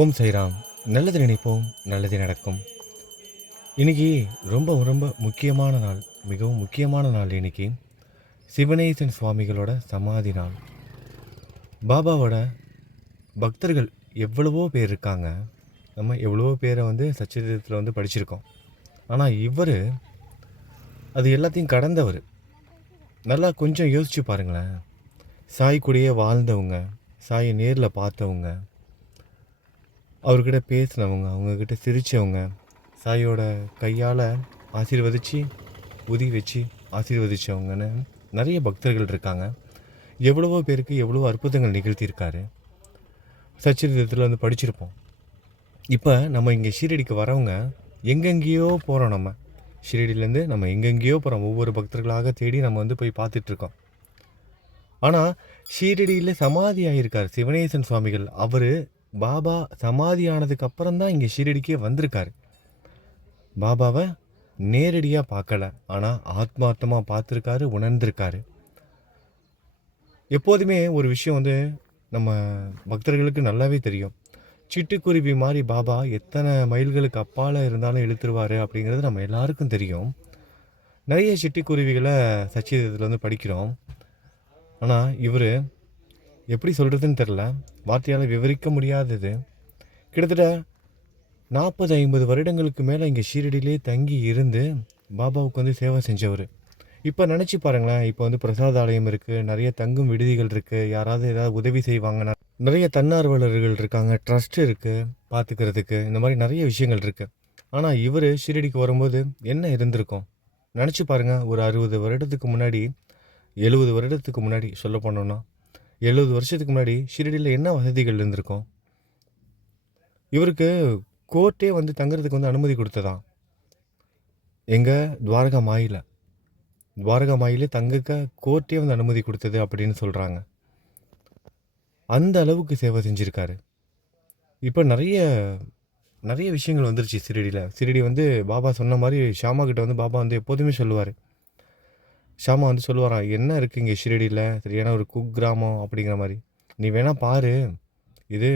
ஓம் சைராம். நல்லது நினைப்போம், நல்லது நடக்கும். இன்னைக்கு ரொம்ப ரொம்ப முக்கியமான நாள். மிகவும் முக்கியமான நாள் இன்னைக்கு. சிவனேசன் சுவாமிகளோட சமாதி நாள். பாபாவோட பக்தர்கள் எவ்வளவோ பேர் இருக்காங்க. நம்ம எவ்வளவோ பேரை சச்சரித்திரத்தில் படிச்சிருக்கோம். ஆனால் இவர் அது எல்லாத்தையும் கடந்தவர். நல்லா கொஞ்சம் யோசிச்சு பாருங்களேன். சாய் கூடயே வாழ்ந்தவங்க, சாயை நேரில் பார்த்தவங்க, அவர்கிட்ட பேசினவங்க, அவங்கக்கிட்ட சிரித்தவங்க, சாயோட கையால் ஆசீர்வதித்து உதி வச்சு ஆசீர்வதித்தவங்கன்னு நிறைய பக்தர்கள் இருக்காங்க. எவ்வளவோ பேருக்கு எவ்வளவோ அற்புதங்கள் நிகழ்த்தியிருக்காரு. சச்சரித்திரத்தில் படிச்சிருப்போம். இப்போ நம்ம இங்கே ஷீரடிக்கு வரவங்க எங்கெங்கேயோ போகிறோம். நம்ம ஷீரடியிலேருந்து நம்ம எங்கெங்கேயோ போகிறோம். ஒவ்வொரு பக்தர்களாக தேடி நம்ம போய் பார்த்துட்ருக்கோம். ஆனால் ஷீரடியில் சமாதி ஆகியிருக்கார் சிவனேசன் சுவாமிகள். அவர் பாபா சமாதி ஆனதுக்கு அப்புறம் தான் இங்கே ஷீரடிக்கே வந்திருக்காரு. பாபாவை நேரடியாக பார்க்கல, ஆனால் ஆத்மார்த்தமாக பார்த்துருக்காரு, உணர்ந்திருக்காரு. எப்போதுமே ஒரு விஷயம் நம்ம பக்தர்களுக்கு நல்லாவே தெரியும். சிட்டுக்குருவி மாதிரி பாபா எத்தனை மைல்களுக்கு அப்பால் இருந்தாலும் இழுத்துருவார் அப்படிங்கிறது நம்ம எல்லாருக்கும் தெரியும். நிறைய சிட்டுக்குருவிகளை சச்சரித்திரத்தில் படிக்கிறோம். ஆனால் இவர் எப்படி சொல்கிறதுன்னு தெரில, வார்த்தையால் விவரிக்க முடியாதது. கிட்டத்தட்ட 40-50 வருடங்களுக்கு மேலே இங்கே ஷீரடியிலே தங்கி இருந்து பாபாவுக்கு சேவை செஞ்சவர். இப்போ நினச்சி பாருங்களேன். இப்போ பிரசாதாலயம் இருக்குது, நிறைய தங்கும் விடுதிகள் இருக்குது, யாராவது ஏதாவது உதவி செய்வாங்கன்னா நிறைய தன்னார்வலர்கள் இருக்காங்க, ட்ரஸ்ட் இருக்குது பார்த்துக்கிறதுக்கு, இந்த மாதிரி நிறைய விஷயங்கள் இருக்குது. ஆனால் இவர் ஷீரடிக்கு வரும்போது என்ன இருந்திருக்கும் நினச்சி பாருங்கள். ஒரு 60 வருடத்துக்கு முன்னாடி, 70 வருடத்துக்கு முன்னாடி சொல்ல போனோன்னா 70 வருஷத்துக்கு முன்னாடி ஷீரடியில் என்ன வசதிகள் இருந்திருக்கும்? இவருக்கு கோர்ட்டே தங்குறதுக்கு அனுமதி கொடுத்ததான். எங்கள் துவாரகா மாயிலே தங்குக்க கோர்ட்டே அனுமதி கொடுத்தது அப்படின்னு சொல்கிறாங்க. அந்த அளவுக்கு சேவை செஞ்சுருக்காரு. இப்போ நிறைய நிறைய விஷயங்கள் வந்துருச்சு ஷீரடியில். ஷீரடி பாபா சொன்ன மாதிரி ஷாமா கிட்ட பாபா எப்போதுமே சொல்லுவார். ஷாமா சொல்லுவாராம், என்ன இருக்குது இங்கே ஷீரடியில், சரியான ஒரு குக்கிராமம் அப்படிங்கிற மாதிரி. நீ வேணால் பாரு, இது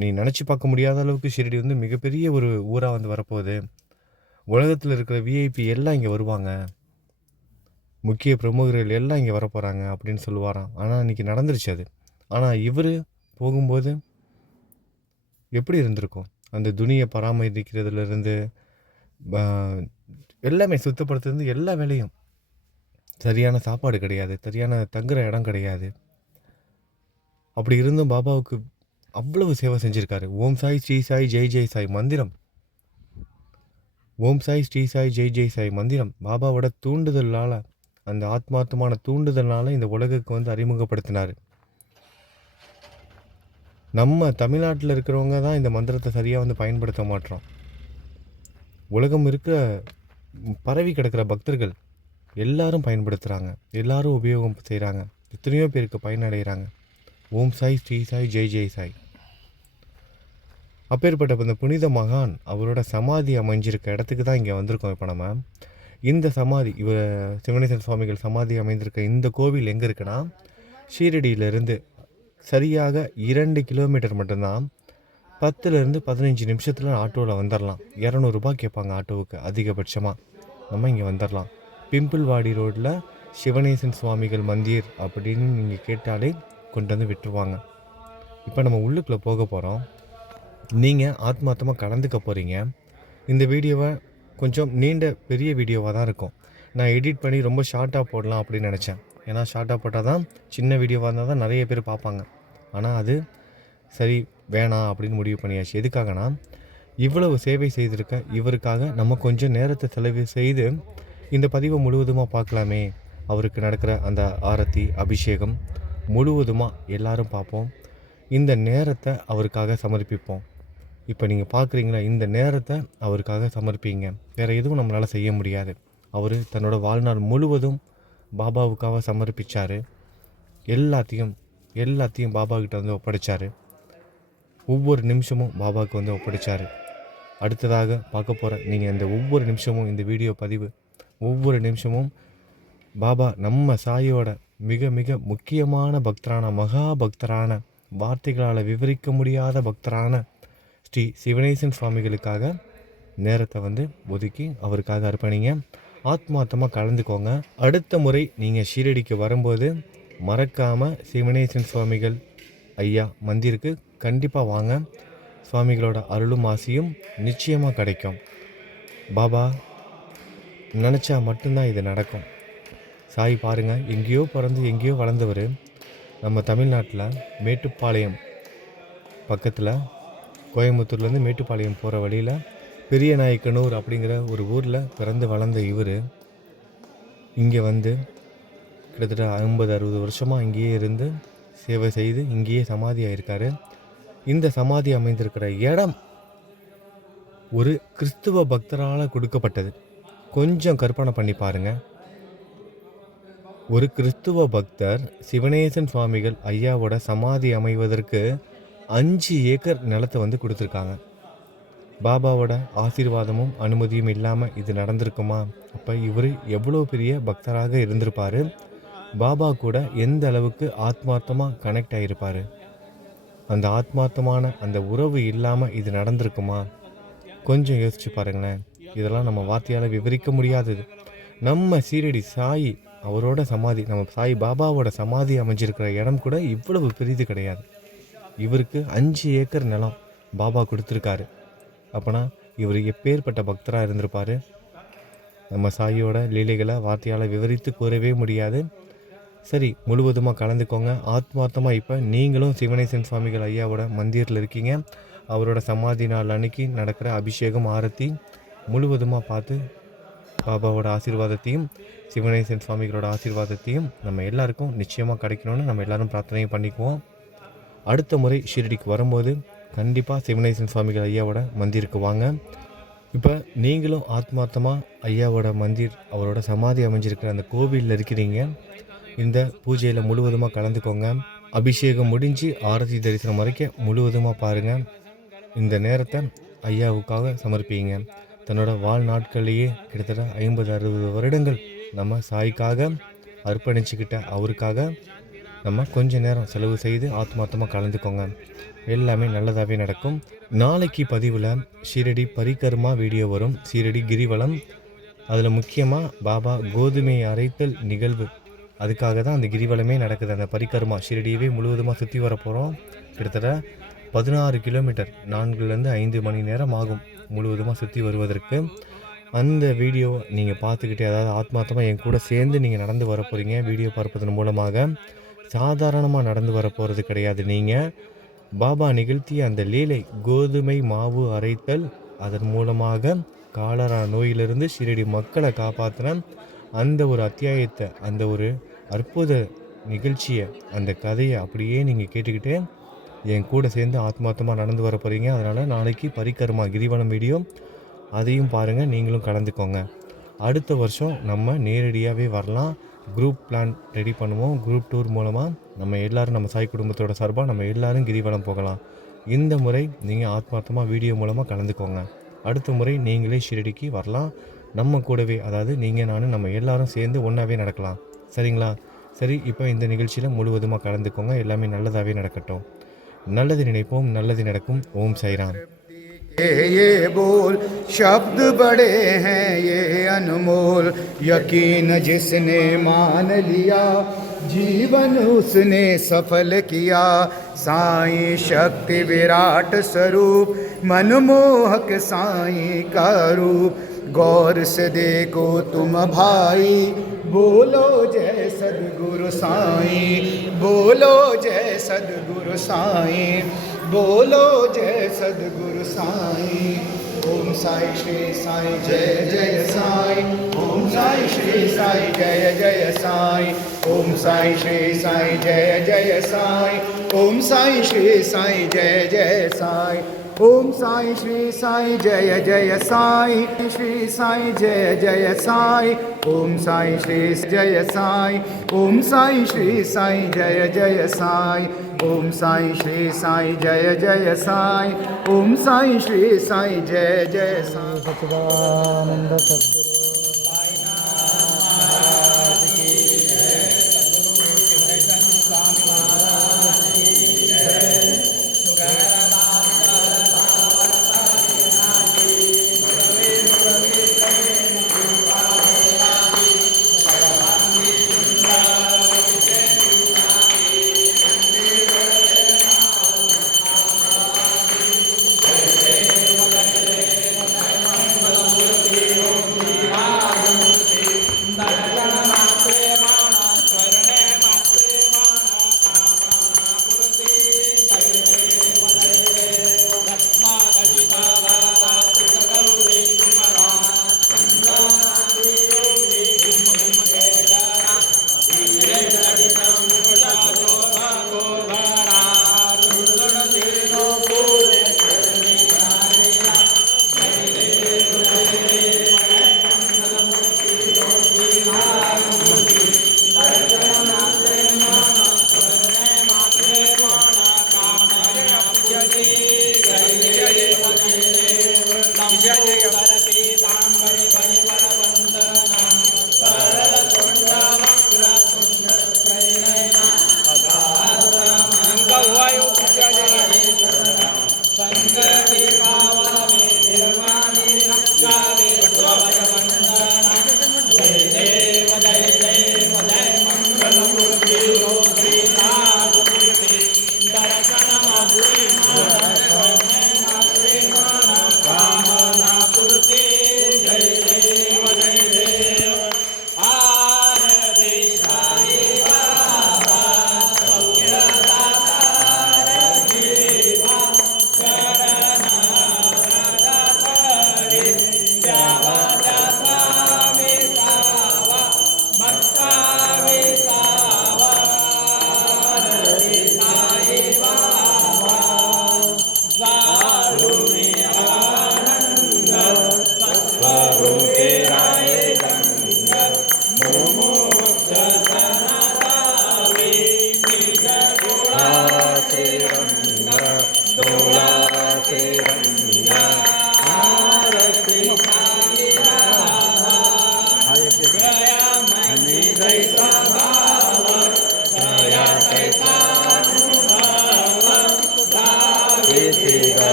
நீ நினச்சி பார்க்க முடியாத அளவுக்கு ஷீரடி மிகப்பெரிய ஒரு ஊராக வரப்போகுது. உலகத்தில் இருக்கிற விஐபி எல்லாம் இங்கே வருவாங்க, முக்கிய பிரமுகர்கள் எல்லாம் இங்கே வரப்போகிறாங்க அப்படின்னு சொல்லுவாராம். ஆனால் இன்றைக்கி நடந்துருச்சு அது. ஆனால் இவர் போகும்போது எப்படி இருந்திருக்கும்? அந்த துணியை பராமரிக்கிறதுலேருந்து எல்லாமே சுத்தப்படுத்துறது, எல்லா வேலையும். சரியான சாப்பாடு கிடையாது, சரியான தங்குற இடம் கிடையாது. அப்படி இருந்தும் பாபாவுக்கு அவ்வளவு சேவை செஞ்சுருக்காரு. ஓம் சாய் ஸ்ரீ சாய் ஜெய் ஜெய் சாய் மந்திரம், ஓம் சாய் ஸ்ரீ சாய் ஜெய் ஜெய் சாய் மந்திரம் பாபாவோட தூண்டுதலால், அந்த ஆத்மார்த்தமான தூண்டுதலால் இந்த உலகுக்கு அறிமுகப்படுத்தினார். நம்ம தமிழ்நாட்டில் இருக்கிறவங்க தான் இந்த மந்திரத்தை சரியாக பயன்படுத்த மாட்டோம். உலகம் இருக்கிற பரவி கிடக்கிற பக்தர்கள் எல்லாரும் பயன்படுத்துகிறாங்க, எல்லாரும் உபயோகம் செய்கிறாங்க, எத்தனையோ பேருக்கு பயனடைகிறாங்க. ஓம் சாய் ஸ்ரீ சாய் ஜெய் ஜெய் சாய். அப்பேற்பட்ட இந்த புனித மகான் அவரோட சமாதி அமைஞ்சிருக்க இடத்துக்கு தான் இங்கே வந்திருக்கோம். இப்போ நம்ம இந்த சமாதி, இவர் சிவனேசன் சுவாமிகள் சமாதி அமைந்திருக்க இந்த கோவில் எங்கே இருக்குன்னா, ஷீரடியிலிருந்து சரியாக 2 கிலோமீட்டர் மட்டும்தான். 10-15 நிமிஷத்தில் ஆட்டோவில் வந்துடலாம். 200 ரூபாய் கேட்பாங்க ஆட்டோவுக்கு அதிகபட்சமாக. நம்ம இங்கே வந்துடலாம். பிம்பிள்வாடி ரோட்டில் சிவனேசன் சுவாமிகள் மந்திர் அப்படின்னு நீங்கள் கேட்டாலே கொண்டு விட்டுருவாங்க. இப்போ நம்ம உள்ளுக்குள்ளே போக போகிறோம். நீங்கள் ஆத்மார்த்தமாக கலந்துக்க போகிறீங்க. இந்த வீடியோவை கொஞ்சம் நீண்ட பெரிய வீடியோவாக தான் இருக்கும். நான் எடிட் பண்ணி ரொம்ப ஷார்ட்டாக போடலாம் அப்படின்னு நினச்சேன். ஏன்னா ஷார்ட்டாக போட்டால் தான், சின்ன வீடியோவாக இருந்தால் தான் நிறைய பேர் பார்ப்பாங்க. ஆனால் அது சரி வேணாம் அப்படின்னு முடிவு பண்ணியாச்சு. எதுக்காகனா, இவ்வளவு சேவை செய்திருக்க இவருக்காக நம்ம கொஞ்சம் நேரத்தை செலவு செய்து இந்த பதிவை முழுவதுமாக பார்க்கலாமே. அவருக்கு நடக்கிற அந்த ஆரத்தி அபிஷேகம் முழுவதுமாக எல்லாரும் பார்ப்போம். இந்த நேரத்தை அவருக்காக சமர்ப்பிப்போம். இப்போ நீங்கள் பார்க்குறீங்களா, இந்த நேரத்தை அவருக்காக சமர்ப்பிங்க. வேறு எதுவும் நம்மளால் செய்ய முடியாது. அவர் தன்னோட வாழ்நாள் முழுவதும் பாபாவுக்காக சமர்ப்பித்தார். எல்லாத்தையும் பாபாக்கிட்ட ஒப்படைச்சார். ஒவ்வொரு நிமிஷமும் பாபாவுக்கு ஒப்படைச்சார். அடுத்ததாக பார்க்க போகிற நீங்கள் இந்த ஒவ்வொரு நிமிஷமும், இந்த வீடியோ பதிவு ஒவ்வொரு நிமிஷமும் பாபா நம்ம சாயோட மிக மிக முக்கியமான பக்தரான, மகா பக்தரான, வார்த்தைகளால் விவரிக்க முடியாத பக்தரான ஸ்ரீ சிவனேசன் சுவாமிகளுக்காக நேரத்தை வந்து ஒதுக்கி அவருக்காக அர்ப்பணிங்க. ஆத்மார்த்தமாக கலந்துக்கோங்க. அடுத்த முறை நீங்கள் ஷீரடிக்கு வரும்போது மறக்காமல் சிவனேசன் சுவாமிகள் ஐயா மந்திருக்கு கண்டிப்பாக வாங்க. சுவாமிகளோட அருளும் ஆசியும் நிச்சயமாக கிடைக்கும். பாபா நினச்சா மட்டும்தான் இது நடக்கும். சாய் பாருங்கள், எங்கேயோ பிறந்து எங்கேயோ வளர்ந்தவர். நம்ம தமிழ்நாட்டில் மேட்டுப்பாளையம் பக்கத்தில் கோயம்புத்தூர்லேருந்து மேட்டுப்பாளையம் போகிற வழியில் பெரிய நாயக்கனூர் அப்படிங்கிற ஒரு ஊரில் பிறந்து வளர்ந்த இவர் இங்கே வந்து கிட்டத்தட்ட 50-60 வருஷமாக இங்கேயே இருந்து சேவை செய்து இங்கேயே சமாதியாக இருக்கார். இந்த சமாதி அமைந்திருக்கிற இடம் ஒரு கிறிஸ்துவ பக்தரால் கொடுக்கப்பட்டது. கொஞ்சம் கற்பனை பண்ணி பாருங்கள். ஒரு கிறிஸ்துவ பக்தர் சிவனேசன் சுவாமிகள் ஐயாவோட சமாதி அமைவதற்கு 5 ஏக்கர் நிலத்தை வந்து கொடுத்துருக்காங்க. பாபாவோட ஆசீர்வாதமும் அனுமதியும் இல்லாமல் இது நடந்திருக்குமா? அப்போ இவர் எவ்வளோ பெரிய பக்தராக இருந்திருப்பார். பாபா கூட எந்த அளவுக்கு ஆத்மார்த்தமாக கனெக்ட் ஆகியிருப்பார். அந்த ஆத்மார்த்தமான அந்த உறவு இல்லாமல் இது நடந்திருக்குமா? கொஞ்சம் யோசிச்சு பாருங்களேன். இதெல்லாம் நம்ம வார்த்தையால் விவரிக்க முடியாதது. நம்ம சீரடி சாய் அவரோட சமாதி, நம்ம சாய் பாபாவோட சமாதி அமைஞ்சிருக்கிற இடம் கூட இவ்வளவு பெரிது கிடையாது. இவருக்கு 5 ஏக்கர் நிலம் பாபா கொடுத்துருக்காரு. அப்போனா இவர் எப்பேற்பட்ட பக்தராக இருந்திருப்பார். நம்ம சாயோட லீலைகளை வார்த்தையால் விவரித்து கூறவே முடியாது. சரி, முழுவதுமாக கலந்துக்கோங்க. ஆத்மார்த்தமாக இப்போ நீங்களும் சிவனேசன் சுவாமிகள் ஐயாவோட மந்திரில் இருக்கீங்க. அவரோட சமாதி நாள் அன்னைக்கு நடக்கிற அபிஷேகம் ஆரத்தி முழுவதுமாக பார்த்து பாபாவோட ஆசீர்வாதத்தையும் சிவனேசன் சுவாமிகளோட ஆசீர்வாதத்தையும் நம்ம எல்லாருக்கும் நிச்சயமாக கிடைக்கணும்னு நம்ம எல்லோரும் பிரார்த்தனையும் பண்ணிக்குவோம். அடுத்த முறை ஷீரடிக்கு வரும்போது கண்டிப்பாக சிவனேசன் சுவாமிகள் ஐயாவோட மந்திருக்கு வாங்க. இப்போ நீங்களும் ஆத்மார்த்தமாக ஐயாவோட மந்திர் அவரோட சமாதி அமைஞ்சிருக்கிற அந்த கோவிலில் இருக்கிறீங்க. இந்த பூஜையில் முழுவதுமாக கலந்துக்கோங்க. அபிஷேகம் முடிஞ்சு ஆரத்தி தரிசனம் வரைக்கும் முழுவதுமாக பாருங்கள். இந்த நேரத்தை ஐயாவுக்காக சமர்ப்பிங்க. தன்னோட வாழ்நாட்கள்லேயே கிட்டத்தட்ட 50-60 வருடங்கள் நம்ம சாய்க்காக அர்ப்பணிச்சுக்கிட்ட அவருக்காக நம்ம கொஞ்ச நேரம் செலவு செய்து ஆத்மார்த்தமாக கலந்துக்கோங்க. எல்லாமே நல்லதாகவே நடக்கும். நாளைக்கு பதிவில் ஷீரடி பரிகர்மா வீடியோ வரும். ஷீரடி கிரிவலம், அதில் முக்கியமாக பாபா கோதுமை அரைத்தல் நிகழ்வு, அதுக்காக தான் அந்த கிரிவலமே நடக்குது. அந்த பரிகர்மா ஷீரடியவே முழுவதுமாக சுற்றி வர போகிறோம். கிட்டத்தட்ட 16 கிலோமீட்டர், 4-5 மணி நேரம் ஆகும் முழுவதுமாக சுற்றி வருவதற்கு. அந்த வீடியோ நீங்கள் பார்த்துக்கிட்டே, அதாவது ஆத்மார்த்தமாக என் கூட சேர்ந்து நீங்கள் நடந்து வர போகிறீங்க. வீடியோ பார்ப்பதன் மூலமாக சாதாரணமாக நடந்து வர போகிறது கிடையாது. நீங்கள் பாபா நிகழ்த்திய அந்த லீலை கோதுமை மாவு அரைத்தல், அதன் மூலமாக காலரா நோயிலிருந்து ஷீரடி மக்களை காப்பாற்றின அந்த ஒரு அத்தியாயத்தை, அந்த ஒரு அற்புத நிகழ்ச்சியை, அந்த கதையை அப்படியே நீங்கள் கேட்டுக்கிட்டே என் கூட சேர்ந்து ஆத்மார்த்தமாக நடந்து வர போகிறீங்க. அதனால் நாளைக்கு பரிகர்மா கிரிவலம் வீடியோ, அதையும் பாருங்கள், நீங்களும் கலந்துக்கோங்க. அடுத்த வருஷம் நம்ம நேரடியாகவே வரலாம். குரூப் பிளான் ரெடி பண்ணுவோம். குரூப் டூர் மூலமாக நம்ம எல்லோரும், நம்ம சாய் குடும்பத்தோட சார்பாக நம்ம எல்லோரும் கிரிவலம் போகலாம். இந்த முறை நீங்கள் ஆத்மார்த்தமாக வீடியோ மூலமாக கலந்துக்கோங்க. அடுத்த முறை நீங்களே ஷீரடிக்கு வரலாம். நம்ம கூடவே, அதாவது நீங்கள் நான் நம்ம எல்லோரும் சேர்ந்து ஒன்றாவே நடக்கலாம். சரிங்களா? சரி, இப்போ இந்த நிகழ்ச்சியில் முழுவதுமாக கலந்துக்கோங்க. எல்லாமே நல்லதாகவே நடக்கட்டும். நல்லது நினைப்போம், நல்லது நடக்கும். ஓம் சாய்ராம். ये बोल शब्द बड़े हैं ये अनमोल, यकीन जिसने मान लिया जीवन उसने सफल किया। साईं शक्ति विराट स्वरूप, मनमोहक साईं का रूप, गौर से देखो तुम भाई, बोलो जय सद्गुरु साईं, बोलो जय सद्गुरु साईं, बोलो जय सद्गुरु साईं। ओम साई श्री साई जय जय साई, ओम साई श्री साई जय जय साई, ओम साई श्री साई जय जय साई, ओम साई श्री साई जय जय साई, ओम साई श्री साई जय जय साई, श्री साई जय जय साई, ओम साई श्री जय साई, ओम साई श्री साई जय जय साई, ओम साई श्री साई जय जय साई, ओम साई श्री साई जय जय साई। सच्चिदानंद सद्गुरु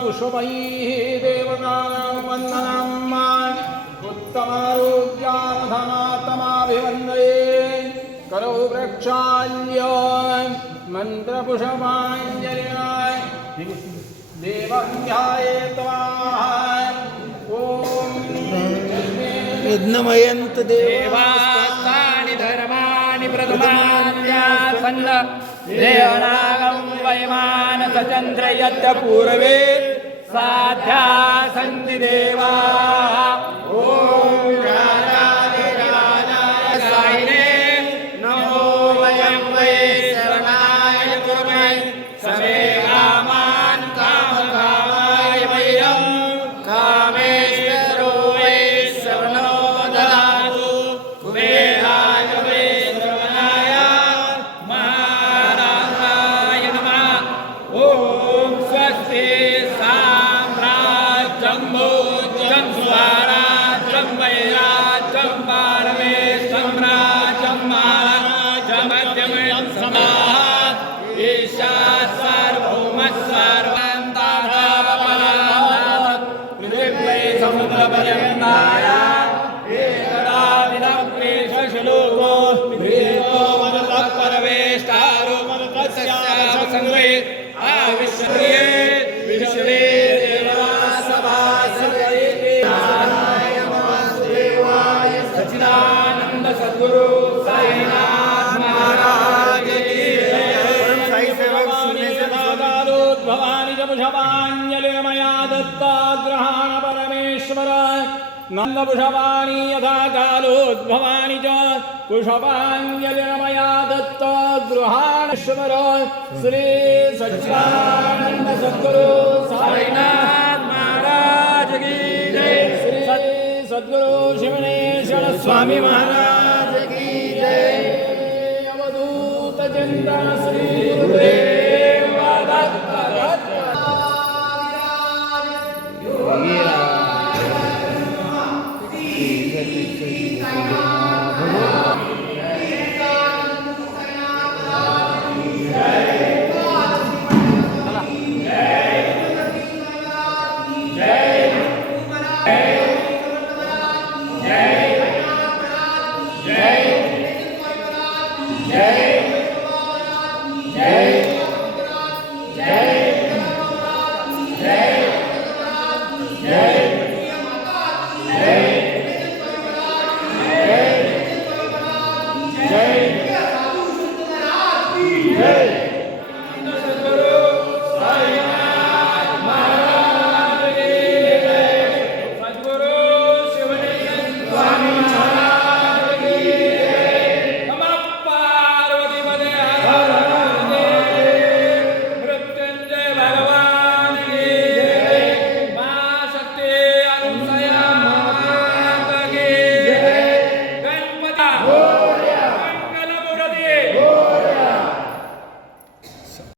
पुष्पैः देवतानां वन्दनं उत्तमारोग्यामधनात्तमाभिवन्दये करो वृक्षाल्य मन्त्रपुष्पाञ्जलिना देवं ध्यायेत्वा ॐ यज्ञमयन्त देवास्तानि धर्माणि प्रथमान्यासन्न देवनागं वैमान सचन्द्र यत्र पूर्वे साध्या सन्ति देवा ॐ राजाधिराजाय सायिने नमो वयं वै शरणाय कुर्महे समे कामान् कामकामाय वयं कामेश्वरो वै श्रवणो ददातु कुबेराय वै श्रवणाय महाराजाय नमः ॐ स्वस्ति साम्राज्यं भोज्यं स्वराज्यं वैराज्यं पारमेश्वरं राज्यं महाराजमध्यमं समाः ईशा सार्वभौमः सर्वान्ताधापरान्तात् पृथिव्यै समुद्रपर्यन्ताय एकदादिनप्रेषशलोको विधेयो मनतः परवेष्टारो तस्याः संगे आविश्वप्रिये विश्वे सच्चिदानंद सद्गुरु साईनाथ महाराज की भवानी च पुष्पाञ्जलिर्मया दत्ता ग्रहाण परमेश्वर नन्दपुष्पाणि यथा कालोद्भवानि च पुष्पाञ्जलिर्मया दत्ता गृहाणेश्वर श्री सच्चिदानंद सद्गुरु साईनाथ महाराज की जय श्री सद्गुरु शिवनेश्वर स्वामी महाराज की जय अवधूत चिंतन श्री गुरुदेव दत्त जय